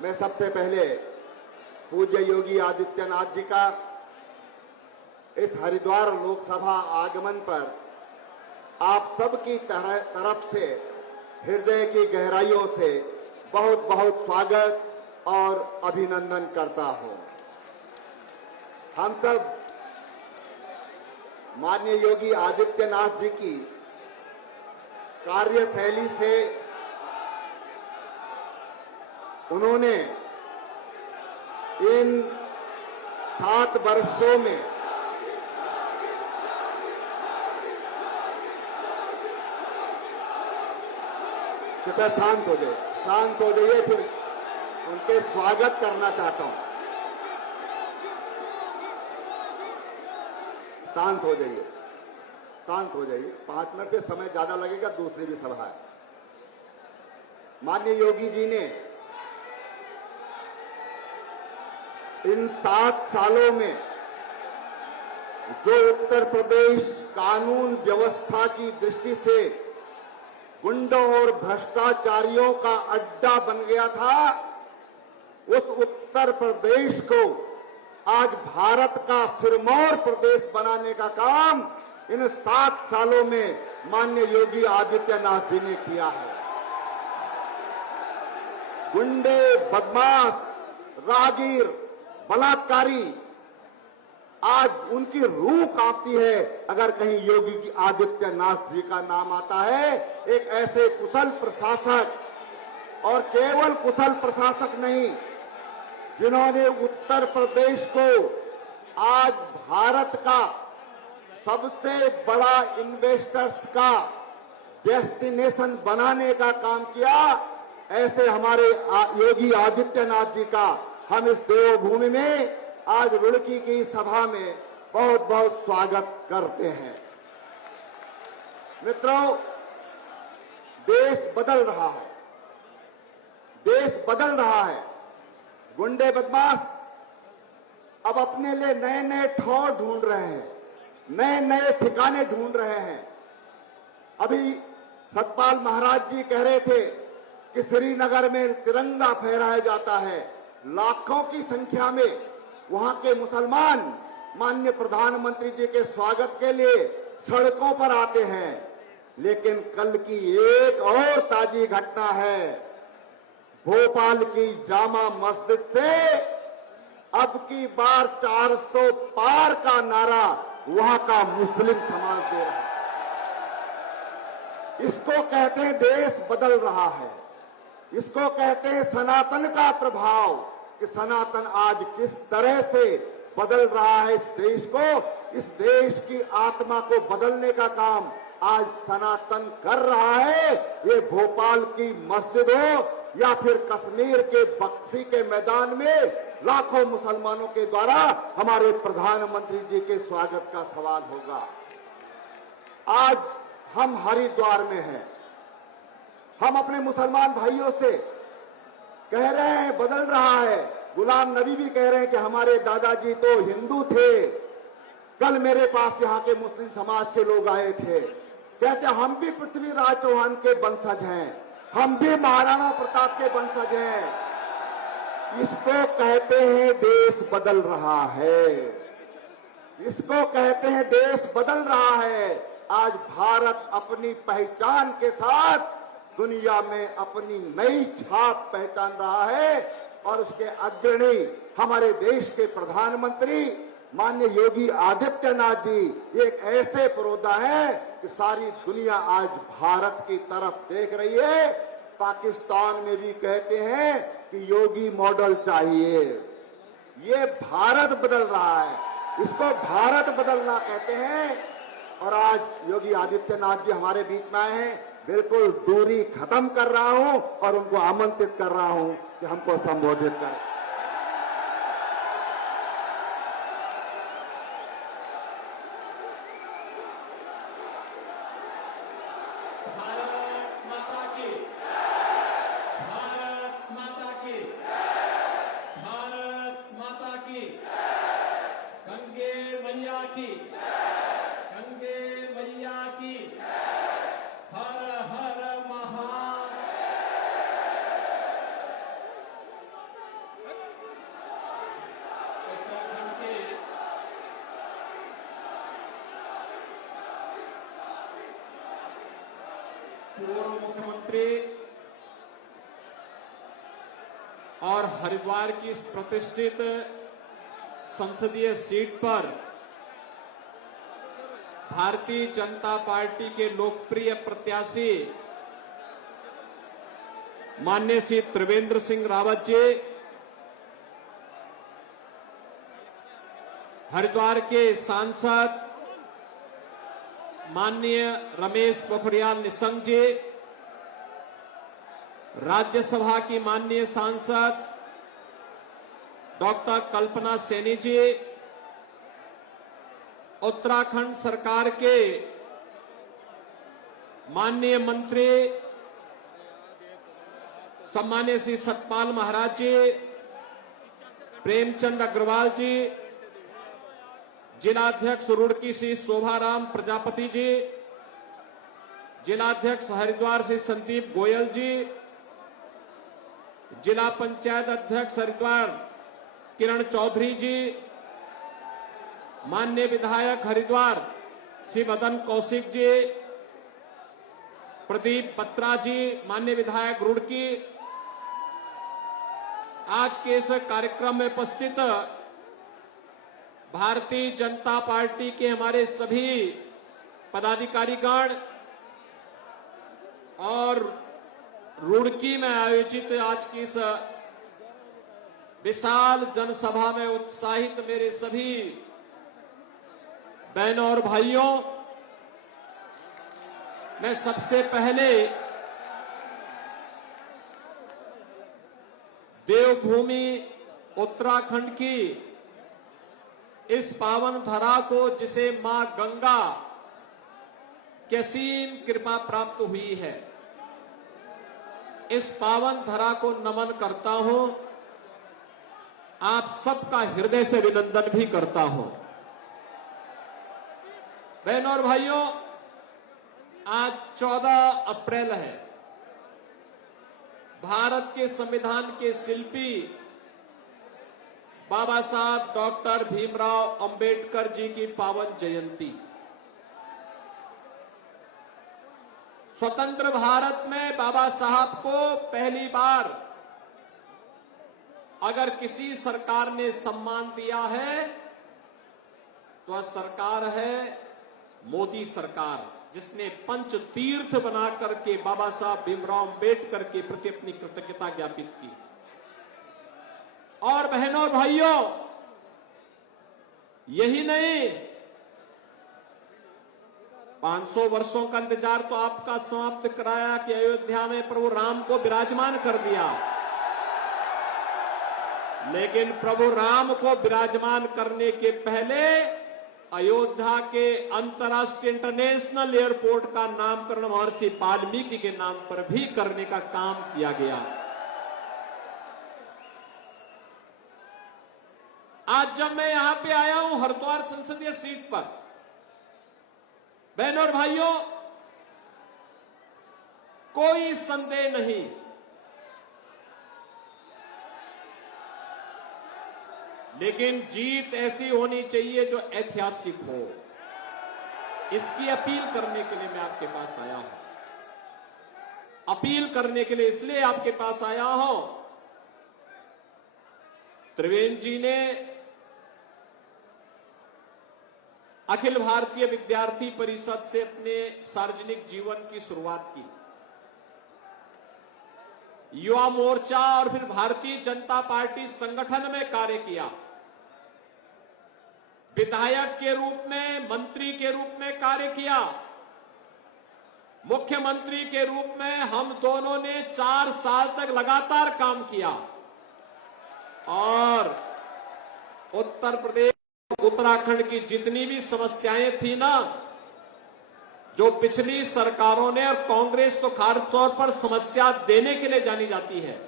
मैं सबसे पहले पूज्य योगी आदित्यनाथ जी का इस हरिद्वार लोकसभा आगमन पर आप सबकी तरफ से हृदय की गहराइयों से बहुत बहुत स्वागत और अभिनंदन करता हूं। हम सब माननीय योगी आदित्यनाथ जी की कार्यशैली से उन्होंने इन 7 वर्षों में कृपया शांत हो जाइए, फिर उनके स्वागत करना चाहता हूं। शांत हो जाइए 5 मिनट के समय ज्यादा लगेगा, दूसरी भी सभा है। माननीय योगी जी ने इन 7 सालों में जो उत्तर प्रदेश कानून व्यवस्था की दृष्टि से गुंडों और भ्रष्टाचारियों का अड्डा बन गया था, उस उत्तर प्रदेश को आज भारत का सिरमौर प्रदेश बनाने का काम इन 7 सालों में माननीय योगी आदित्यनाथ जी ने किया है। गुंडे, बदमाश, राहगीर, बलात्कारी आज उनकी रूह कांपती है अगर कहीं योगी आदित्यनाथ जी का नाम आता है। एक ऐसे कुशल प्रशासक, और केवल कुशल प्रशासक नहीं, जिन्होंने उत्तर प्रदेश को आज भारत का सबसे बड़ा इन्वेस्टर्स का डेस्टिनेशन बनाने का काम किया, ऐसे हमारे योगी आदित्यनाथ जी का हम इस देवभूमि में आज रुड़की की सभा में बहुत बहुत स्वागत करते हैं। मित्रों, देश बदल रहा है। गुंडे, बदमाश अब अपने लिए नए नए ठौर ढूंढ रहे हैं, नए नए ठिकाने ढूंढ रहे हैं। अभी सतपाल महाराज जी कह रहे थे कि श्रीनगर में तिरंगा फहराया जाता है, लाखों की संख्या में वहां के मुसलमान माननीय प्रधानमंत्री जी के स्वागत के लिए सड़कों पर आते हैं। लेकिन कल की एक और ताजी घटना है, भोपाल की जामा मस्जिद से अब की बार 400 पार का नारा वहां का मुस्लिम समाज दे रहा है। इसको कहते हैं देश बदल रहा है, इसको कहते हैं सनातन का प्रभाव, कि सनातन आज किस तरह से बदल रहा है इस देश को। इस देश की आत्मा को बदलने का काम आज सनातन कर रहा है। ये भोपाल की मस्जिद हो या फिर कश्मीर के बक्सी के मैदान में लाखों मुसलमानों के द्वारा हमारे प्रधानमंत्री जी के स्वागत का सवाल होगा। आज हम हरिद्वार में हैं, हम अपने मुसलमान भाइयों से कह रहे हैं बदल रहा है। गुलाम नबी भी कह रहे हैं कि हमारे दादाजी तो हिंदू थे। कल मेरे पास यहाँ के मुस्लिम समाज के लोग आए थे, कहते हम भी पृथ्वीराज चौहान के वंशज हैं, हम भी महाराणा प्रताप के वंशज हैं। इसको कहते हैं देश बदल रहा है, इसको कहते हैं देश बदल रहा है। आज भारत अपनी पहचान के साथ दुनिया में अपनी नई छाप पहचान रहा है, और उसके अग्रणी हमारे देश के प्रधानमंत्री माननीय योगी आदित्यनाथ जी एक ऐसे पुरोधा है कि सारी दुनिया आज भारत की तरफ देख रही है। पाकिस्तान में भी कहते हैं कि योगी मॉडल चाहिए। ये भारत बदल रहा है, इसको भारत बदलना कहते हैं। और आज योगी आदित्यनाथ जी हमारे बीच में आए हैं, बिल्कुल दूरी खत्म कर रहा हूं और उनको आमंत्रित कर रहा हूं कि हमको संबोधित करें। भारत माता की, भारत माता की, भारत माता की, गंगे मैया की, गंगे मैया की, हर हर महादेव। और हरिद्वार की इस प्रतिष्ठित संसदीय सीट पर भारतीय जनता पार्टी के लोकप्रिय प्रत्याशी माननीय श्री त्रिवेंद्र सिंह रावत जी, हरिद्वार के सांसद माननीय रमेश पोखरियाल निशंक जी, राज्यसभा की माननीय सांसद डॉक्टर कल्पना सैनी जी, उत्तराखंड सरकार के माननीय मंत्री सम्मानीय श्री सतपाल महाराज जी, प्रेमचंद अग्रवाल जी, जिलाध्यक्ष रुड़की श्री शोभाराम प्रजापति जी, जिलाध्यक्ष हरिद्वार श्री संदीप गोयल जी, जिला पंचायत अध्यक्ष हरिद्वार किरण चौधरी जी, माननीय विधायक हरिद्वार श्री मदन कौशिक जी, प्रदीप बत्रा जी, माननीय विधायक रुड़की, आज के इस कार्यक्रम में उपस्थित भारतीय जनता पार्टी के हमारे सभी पदाधिकारीगण और रुड़की में आयोजित आज की इस विशाल जनसभा में उत्साहित मेरे सभी बहनों और भाइयों, मैं सबसे पहले देवभूमि उत्तराखंड की इस पावन धरा को, जिसे मां गंगा की असीम कृपा प्राप्त हुई है, इस पावन धरा को नमन करता हूं। आप सबका हृदय से अभिनंदन भी करता हूं। बहनों और भाइयों, आज 14 अप्रैल है। भारत के संविधान के शिल्पी बाबा साहब डॉक्टर भीमराव अंबेडकर जी की पावन जयंती। स्वतंत्र भारत में बाबा साहब को पहली बार अगर किसी सरकार ने सम्मान दिया है तो वह सरकार है मोदी सरकार, जिसने पंच तीर्थ बना करके बाबा साहब भीमराव अंबेडकर के प्रति अपनी कृतज्ञता ज्ञापित की। और बहनों और भाइयों, यही नहीं, 500 वर्षों का इंतजार तो आपका समाप्त कराया कि अयोध्या में प्रभु राम को विराजमान कर दिया, लेकिन प्रभु राम को विराजमान करने के पहले अयोध्या के अंतर्राष्ट्रीय इंटरनेशनल एयरपोर्ट का नामकरण महर्षि वाल्मीकि के नाम पर भी करने का काम किया गया। आज जब मैं यहां पे आया हूं हरिद्वार संसदीय सीट पर, बहनों और भाइयों, कोई संदेह नहीं, लेकिन जीत ऐसी होनी चाहिए जो ऐतिहासिक हो। इसकी अपील करने के लिए मैं आपके पास आया हूं। अपील करने के लिए इसलिए आपके पास आया हूं, त्रिवेंद्र जी ने अखिल भारतीय विद्यार्थी परिषद से अपने सार्वजनिक जीवन की शुरुआत की। युवा मोर्चा और फिर भारतीय जनता पार्टी संगठन में कार्य किया। विधायक के रूप में, मंत्री के रूप में कार्य किया। मुख्यमंत्री के रूप में हम दोनों ने 4 साल तक लगातार काम किया और उत्तर प्रदेश, उत्तराखंड की जितनी भी समस्याएं थी ना, जो पिछली सरकारों ने, और कांग्रेस तो खास तौर पर समस्या देने के लिए जानी जाती है,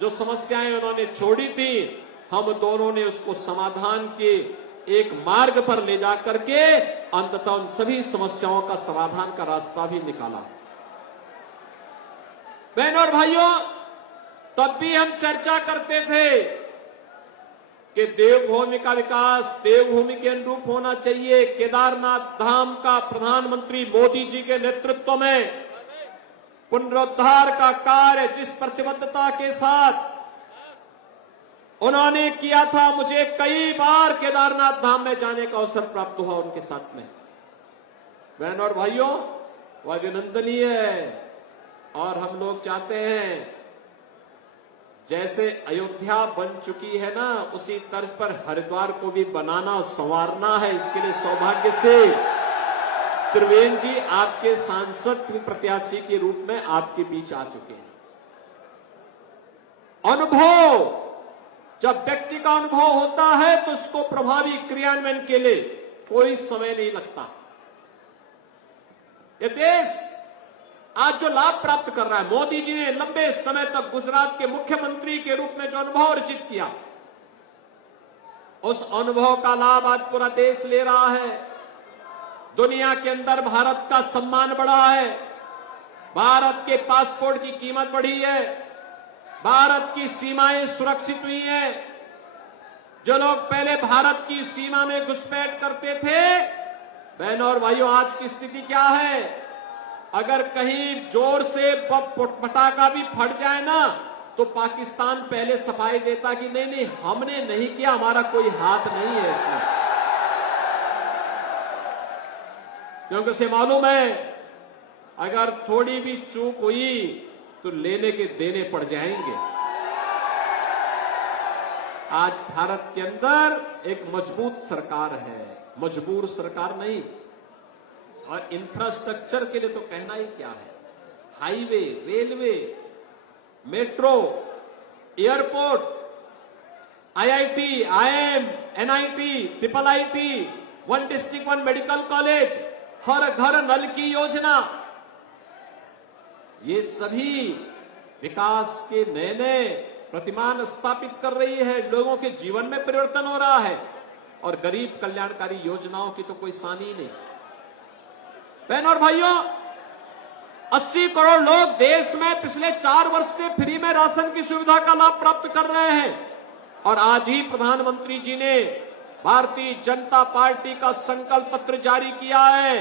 जो समस्याएं उन्होंने छोड़ी थी, हम दोनों ने उसको समाधान के एक मार्ग पर ले जाकर के अंततः उन सभी समस्याओं का समाधान का रास्ता भी निकाला। बहनों और भाइयों, तब भी हम चर्चा करते थे कि देवभूमि का विकास देवभूमि के अनुरूप होना चाहिए। केदारनाथ धाम का प्रधानमंत्री मोदी जी के नेतृत्व में पुनरुद्धार का कार्य जिस प्रतिबद्धता के साथ उन्होंने किया था। मुझे कई बार केदारनाथ धाम में जाने का अवसर प्राप्त हुआ उनके साथ में। बहन और भाइयों, वह अभिनंदनीय है और हम लोग चाहते हैं जैसे अयोध्या बन चुकी है ना, उसी तर्ज पर हरिद्वार को भी बनाना, संवारना है। इसके लिए सौभाग्य से त्रिवेंद्र जी आपके सांसद प्रत्याशी के रूप में आपके बीच आ चुके हैं। अनुभव, जब व्यक्ति का अनुभव होता है तो उसको प्रभावी क्रियान्वयन के लिए कोई समय नहीं लगता। ये देश आज जो लाभ प्राप्त कर रहा है, मोदी जी ने लंबे समय तक गुजरात के मुख्यमंत्री के रूप में जो अनुभव अर्जित किया, उस अनुभव का लाभ आज पूरा देश ले रहा है। दुनिया के अंदर भारत का सम्मान बढ़ा है, भारत के पासपोर्ट की कीमत बढ़ी है, भारत की सीमाएं सुरक्षित हुई हैं। जो लोग पहले भारत की सीमा में घुसपैठ करते थे, बहनों और भाइयों, आज की स्थिति क्या है? अगर कहीं जोर से पटाखा भी फट जाए ना, तो पाकिस्तान पहले सफाई देता कि नहीं नहीं, हमने नहीं किया, हमारा कोई हाथ नहीं है इसमें। क्योंकि उसे मालूम है अगर थोड़ी भी चूक हुई तो लेने के देने पड़ जाएंगे। आज भारत के अंदर एक मजबूत सरकार है, मजबूर सरकार नहीं। और इंफ्रास्ट्रक्चर के लिए तो कहना ही क्या है। Highway, railway, metro, airport, IIT, IM, NIT, triple IT, one district one medical college, हर घर नल की योजना, ये सभी विकास के नए नए प्रतिमान स्थापित कर रही है। लोगों के जीवन में परिवर्तन हो रहा है और गरीब कल्याणकारी योजनाओं की तो कोई सानी नहीं। बहनों और भाइयों, 80 करोड़ लोग देश में पिछले 4 वर्ष से फ्री में राशन की सुविधा का लाभ प्राप्त कर रहे हैं। और आज ही प्रधानमंत्री जी ने भारतीय जनता पार्टी का संकल्प पत्र जारी किया है।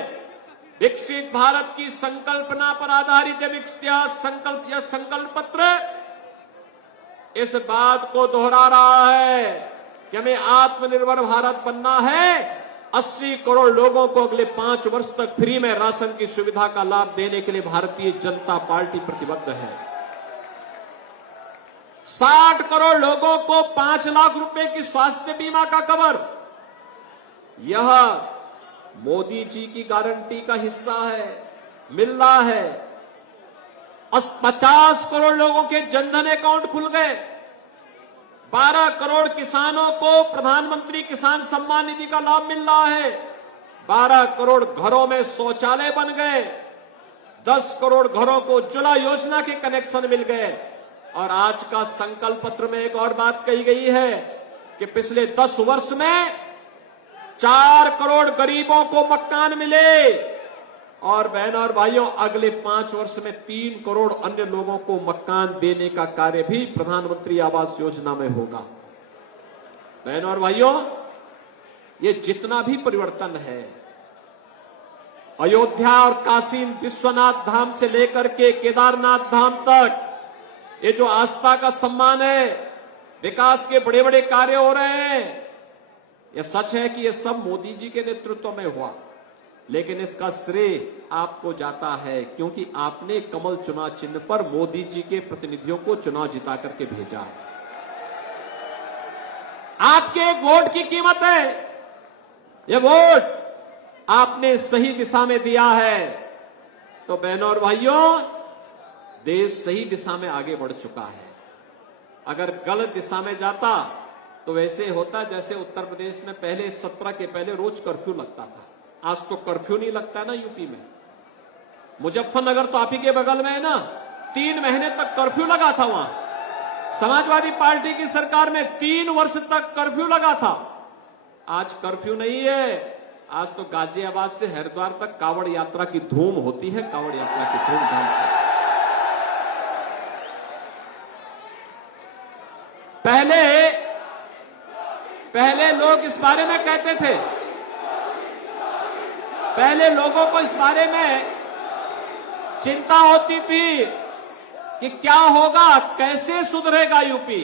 विकसित भारत की संकल्पना पर आधारित यह संकल्प पत्र इस बात को दोहरा रहा है कि हमें आत्मनिर्भर भारत बनना है। 80 करोड़ लोगों को अगले 5 वर्ष तक फ्री में राशन की सुविधा का लाभ देने के लिए भारतीय जनता पार्टी प्रतिबद्ध है। 60 करोड़ लोगों को 5 लाख रुपए की स्वास्थ्य बीमा का कवर, यह मोदी जी की गारंटी का हिस्सा है, मिल रहा है। 50 करोड़ लोगों के जनधन अकाउंट खुल गए। 12 करोड़ किसानों को प्रधानमंत्री किसान सम्मान निधि का लाभ मिल रहा है। 12 करोड़ घरों में शौचालय बन गए। 10 करोड़ घरों को उज्ज्वला योजना के कनेक्शन मिल गए। और आज का संकल्प पत्र में एक और बात कही गई है कि पिछले 10 वर्ष में 4 करोड़ गरीबों को मकान मिले। और बहनों और भाइयों, अगले 5 वर्ष में 3 करोड़ अन्य लोगों को मकान देने का कार्य भी प्रधानमंत्री आवास योजना में होगा। बहनों और भाइयों, ये जितना भी परिवर्तन है, अयोध्या और काशी विश्वनाथ धाम से लेकर के केदारनाथ धाम तक, ये जो आस्था का सम्मान है, विकास के बड़े बड़े कार्य हो रहे हैं। यह सच है कि यह सब मोदी जी के नेतृत्व में हुआ, लेकिन इसका श्रेय आपको जाता है क्योंकि आपने कमल चुनाव चिन्ह पर मोदी जी के प्रतिनिधियों को चुनाव जिता करके भेजा है। आपके एक वोट की कीमत है। यह वोट आपने सही दिशा में दिया है तो बहनों और भाइयों, देश सही दिशा में आगे बढ़ चुका है। अगर गलत दिशा में जाता तो वैसे होता जैसे उत्तर प्रदेश में पहले 17 के पहले रोज कर्फ्यू लगता था। आज तो कर्फ्यू नहीं लगता ना यूपी में। मुजफ्फरनगर तो आप ही के बगल में है ना, 3 महीने तक कर्फ्यू लगा था वहां। समाजवादी पार्टी की सरकार में 3 वर्ष तक कर्फ्यू लगा था। आज कर्फ्यू नहीं है। आज तो गाजियाबाद से हरिद्वार तक कावड़ यात्रा की धूम होती है, कावड़ यात्रा की धूमधाम से। पहले लोग इस बारे में कहते थे, पहले लोगों को इस बारे में चिंता होती थी कि क्या होगा, कैसे सुधरेगा यूपी।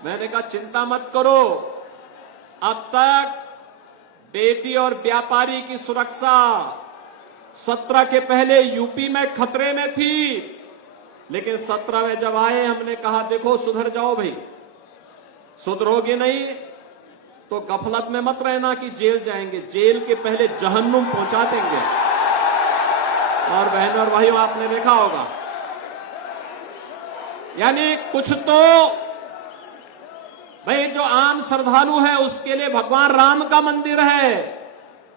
मैंने कहा चिंता मत करो, अब तक बेटी और व्यापारी की सुरक्षा 17 के पहले यूपी में खतरे में थी, लेकिन 17 में जब आए हमने कहा देखो सुधर जाओ भाई, सुधरोगे नहीं तो गफलत में मत रहना कि जेल जाएंगे, जेल के पहले जहन्नुम पहुंचा देंगे। और बहनों और भाइयों आपने देखा होगा, यानी कुछ तो भाई जो आम श्रद्धालु है उसके लिए भगवान राम का मंदिर है,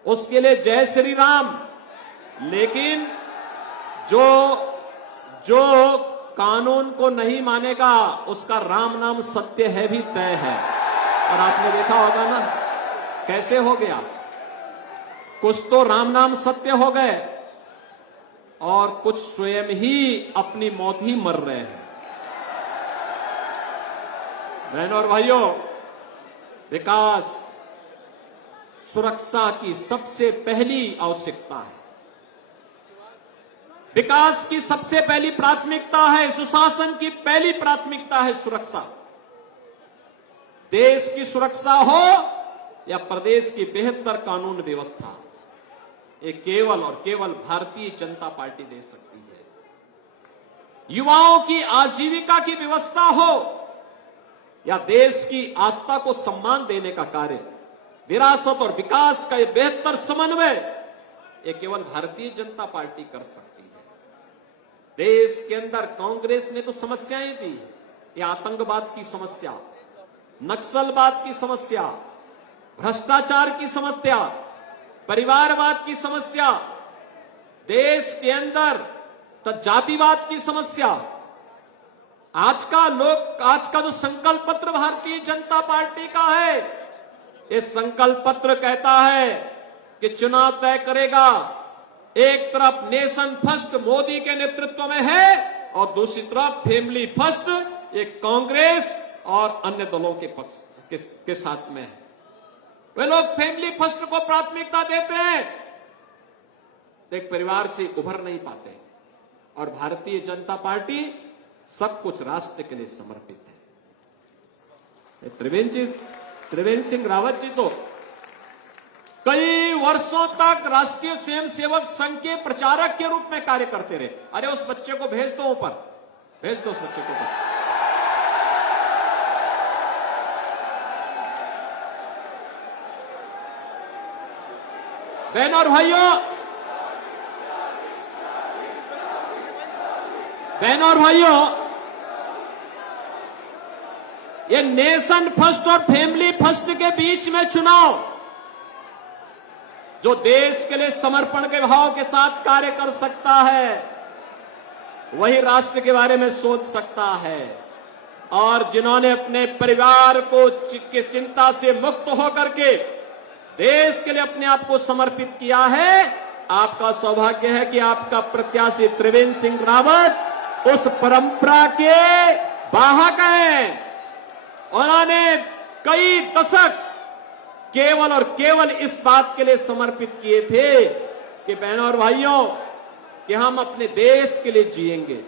उसके लिए जय श्री राम, लेकिन जो कानून को नहीं मानेगा उसका राम नाम सत्य है भी तय है। और आपने देखा होगा ना कैसे हो गया, कुछ तो राम नाम सत्य हो गए और कुछ स्वयं ही अपनी मौत ही मर रहे हैं। बहनों और भाइयों, विकास सुरक्षा की सबसे पहली आवश्यकता है, विकास की सबसे पहली प्राथमिकता है, सुशासन की पहली प्राथमिकता है सुरक्षा। देश की सुरक्षा हो या प्रदेश की बेहतर कानून व्यवस्था, ये केवल और केवल भारतीय जनता पार्टी दे सकती है। युवाओं की आजीविका की व्यवस्था हो या देश की आस्था को सम्मान देने का कार्य, विरासत और विकास का ये बेहतर समन्वय, ये केवल भारतीय जनता पार्टी कर सकती है। देश के अंदर कांग्रेस ने तो समस्याएं दी, ये आतंकवाद की समस्या, नक्सलवाद की समस्या, भ्रष्टाचार की समस्या, परिवारवाद की समस्या, देश के अंदर जातिवाद की समस्या। आज का जो संकल्प पत्र भारतीय जनता पार्टी का है, ये संकल्प पत्र कहता है कि चुनाव तय करेगा, एक तरफ नेशन फर्स्ट मोदी के नेतृत्व में है और दूसरी तरफ फैमिली फर्स्ट ये कांग्रेस और अन्य दलों के पक्ष के साथ में है। वे लोग फैमिली फर्स्ट को प्राथमिकता देते हैं, एक परिवार से उभर नहीं पाते, और भारतीय जनता पार्टी सब कुछ राष्ट्र के लिए समर्पित है। त्रिवेंद्र सिंह रावत जी तो कई वर्षों तक राष्ट्रीय स्वयंसेवक संघ के प्रचारक के रूप में कार्य करते रहे। अरे उस बच्चे को भेज दो ऊपर, भेज दो उस बच्चे को ऊपर। बहनों और भाइयों, ये नेशन फर्स्ट और फैमिली फर्स्ट के बीच में चुनाव, जो देश के लिए समर्पण के भाव के साथ कार्य कर सकता है वही राष्ट्र के बारे में सोच सकता है, और जिन्होंने अपने परिवार को की चिंता से मुक्त होकर के देश के लिए अपने आप को समर्पित किया है, आपका सौभाग्य है कि आपका प्रत्याशी त्रिवेंद्र सिंह रावत उस परंपरा के वाहक हैं। उन्होंने कई दशक केवल और केवल इस बात के लिए समर्पित किए थे कि बहनों और भाइयों कि हम अपने देश के लिए जिएंगे,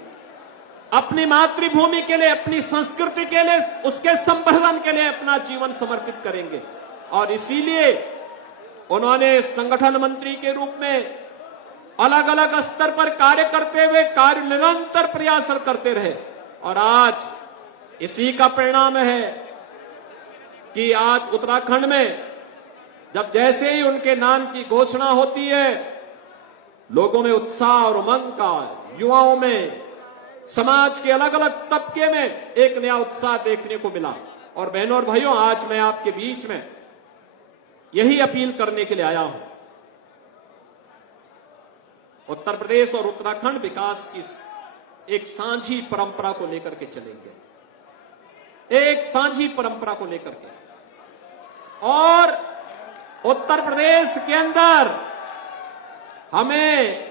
अपनी मातृभूमि के लिए, अपनी संस्कृति के लिए, उसके संवर्धन के लिए अपना जीवन समर्पित करेंगे। और इसीलिए उन्होंने संगठन मंत्री के रूप में अलग अलग स्तर पर कार्य करते हुए निरंतर प्रयास करते रहे, और आज इसी का परिणाम है कि आज उत्तराखंड में जब जैसे ही उनके नाम की घोषणा होती है, लोगों में उत्साह और उमंग का, युवाओं में, समाज के अलग अलग तबके में एक नया उत्साह देखने को मिला। और बहनों और भाइयों, आज मैं आपके बीच में यही अपील करने के लिए आया हूं, उत्तर प्रदेश और उत्तराखंड विकास की एक साझी परंपरा को लेकर के चलेंगे, एक साझी परंपरा को लेकर के। और उत्तर प्रदेश के अंदर हमें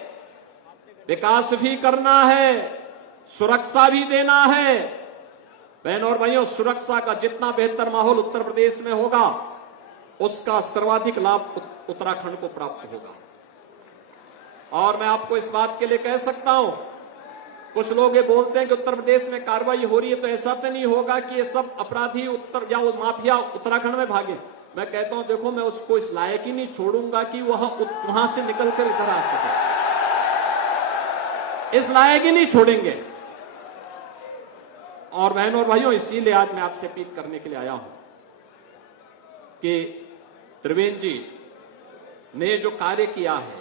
विकास भी करना है, सुरक्षा भी देना है। बहनों और भाइयों, सुरक्षा का जितना बेहतर माहौल उत्तर प्रदेश में होगा, उसका सर्वाधिक लाभ उत्तराखंड को प्राप्त होगा। और मैं आपको इस बात के लिए कह सकता हूं कुछ लोग ये बोलते हैं कि उत्तर प्रदेश में कार्रवाई हो रही है तो ऐसा तो नहीं होगा कि ये सब अपराधी उत्तर या वो माफिया उत्तराखंड में भागे। मैं कहता हूं देखो, मैं उसको इस लायक ही नहीं छोड़ूंगा कि वहां से निकलकर इधर आ सके, इस लायक ही नहीं छोड़ेंगे। और बहनों और भाइयों, इसीलिए आज मैं आपसे अपील करने के लिए आया हूं कि त्रिवेंद्र जी ने जो कार्य किया है,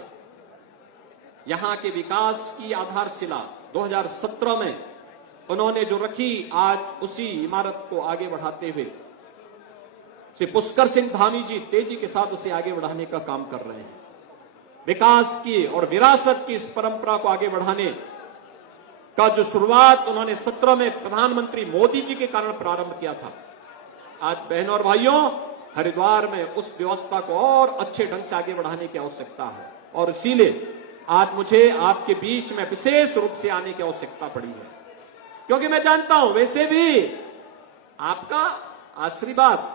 यहां के विकास की आधारशिला 2017 में उन्होंने जो रखी, आज उसी इमारत को आगे बढ़ाते हुए श्री पुष्कर सिंह धामी जी तेजी के साथ उसे आगे बढ़ाने का काम कर रहे हैं। विकास की और विरासत की इस परंपरा को आगे बढ़ाने का जो शुरुआत उन्होंने 17 में प्रधानमंत्री मोदी जी के कारण प्रारंभ किया था, आज बहनों और भाइयों हरिद्वार में उस व्यवस्था को और अच्छे ढंग से आगे बढ़ाने की आवश्यकता है। और इसीलिए आज मुझे आपके बीच में विशेष रूप से आने की आवश्यकता पड़ी है, क्योंकि मैं जानता हूं वैसे भी आपका आशीर्वाद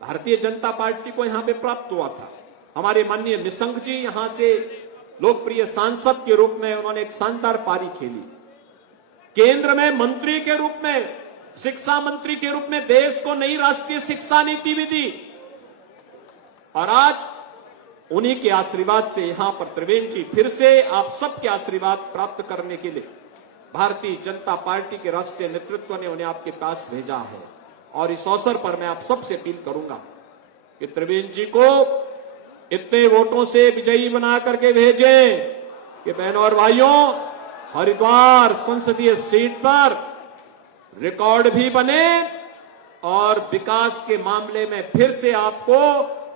भारतीय जनता पार्टी को यहां पे प्राप्त हुआ था। हमारे माननीय निशंक जी यहां से लोकप्रिय सांसद के रूप में उन्होंने एक शानदार पारी खेली। केंद्र में मंत्री के रूप में, शिक्षा मंत्री के रूप में देश को नई राष्ट्रीय शिक्षा नीति भी दी। और आज उन्हीं के आशीर्वाद से यहां पर त्रिवेंद्र जी फिर से आप सबके आशीर्वाद प्राप्त करने के लिए भारतीय जनता पार्टी के राष्ट्रीय नेतृत्व ने उन्हें आपके पास भेजा है। और इस अवसर पर मैं आप सबसे अपील करूंगा कि त्रिवेंद्र जी को इतने वोटों से विजयी बना करके भेजें कि बहनों और भाइयों हरिद्वार संसदीय सीट पर रिकॉर्ड भी बने और विकास के मामले में फिर से आपको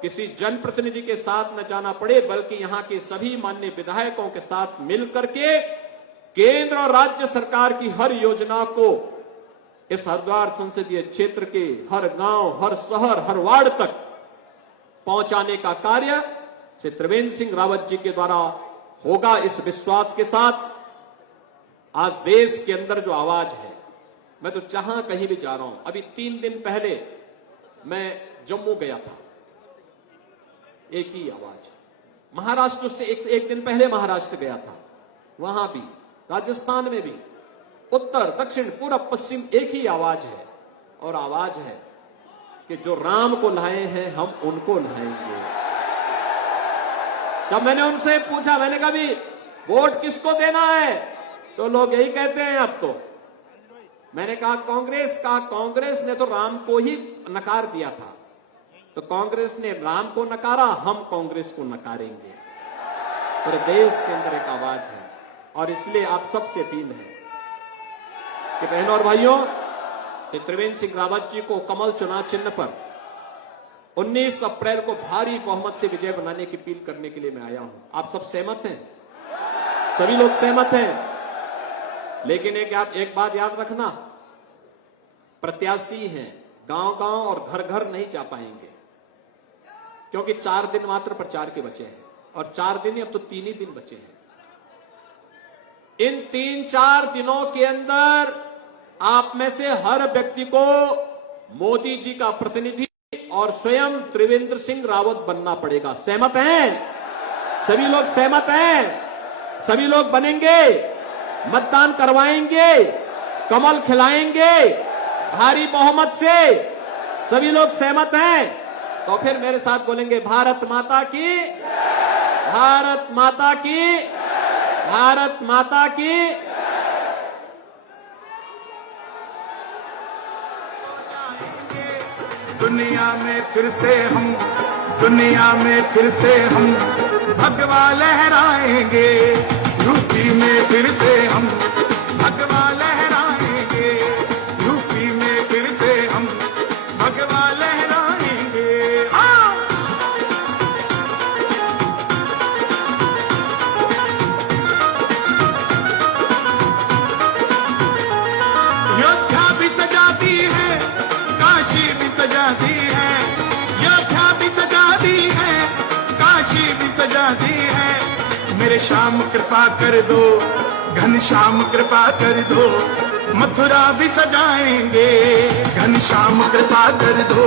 किसी जनप्रतिनिधि के साथ न जाना पड़े, बल्कि यहां के सभी माननीय विधायकों के साथ मिलकर के केंद्र और राज्य सरकार की हर योजना को इस हरिद्वार संसदीय क्षेत्र के हर गांव, हर शहर, हर वार्ड तक पहुंचाने का कार्य श्री त्रिवेंद्र सिंह रावत जी के द्वारा होगा। इस विश्वास के साथ आज देश के अंदर जो आवाज है, मैं तो जहां कहीं भी जा रहा हूं, अभी 3 दिन पहले मैं जम्मू गया था, एक ही आवाज। महाराष्ट्र से एक दिन पहले महाराष्ट्र गया था, वहां भी, राजस्थान में भी, उत्तर, दक्षिण, पूरब, पश्चिम एक ही आवाज है। और आवाज है कि जो राम को लाए हैं हम उनको लाएंगे। जब मैंने उनसे पूछा, मैंने कहा भी वोट किसको देना है, तो लोग यही कहते हैं अब तो। मैंने कहा कांग्रेस का, कांग्रेस ने तो राम को ही नकार दिया था, तो कांग्रेस ने राम को नकारा, हम कांग्रेस को नकारेंगे। पूरे देश के अंदर एक आवाज है। और इसलिए आप सबसे अपील है कि बहनों और भाइयों, त्रिवेंद्र सिंह रावत जी को कमल चुनाव चिन्ह पर 19 अप्रैल को भारी बहुमत से विजय बनाने की अपील करने के लिए मैं आया हूं। आप सब सहमत हैं? सभी लोग सहमत हैं? लेकिन एक बात याद रखना, प्रत्याशी हैं, गांव-गांव और घर-घर नहीं जा पाएंगे, क्योंकि 4 दिन मात्र प्रचार के बचे हैं। और 4 दिन, अब तो 3 ही दिन बचे हैं। इन 3-4 दिनों के अंदर आप में से हर व्यक्ति को मोदी जी का प्रतिनिधि और स्वयं त्रिवेंद्र सिंह रावत बनना पड़ेगा। सहमत हैं? सभी लोग सहमत हैं? सभी लोग बनेंगे, मतदान करवाएंगे, कमल खिलाएंगे भारी बहुमत से। सभी लोग सहमत हैं? तो फिर मेरे साथ बोलेंगे, भारत माता की, भारत माता की, भारत माता की। दुनिया में फिर से हम, दुनिया में फिर से हम भगवा लहराएंगे। यूपी में फिर से हम भगवा लहराएंगे। यूपी में फिर से हम भगवा लहराएंगे। योद्धा भी सजाती है, काशी भी सजाती है। योद्धा भी सजाती है, काशी भी सजाती है। मेरे श्याम कृपा कर दो, घनश्याम कृपा कर दो, मथुरा भी सजाएंगे। घनश्याम कृपा कर दो,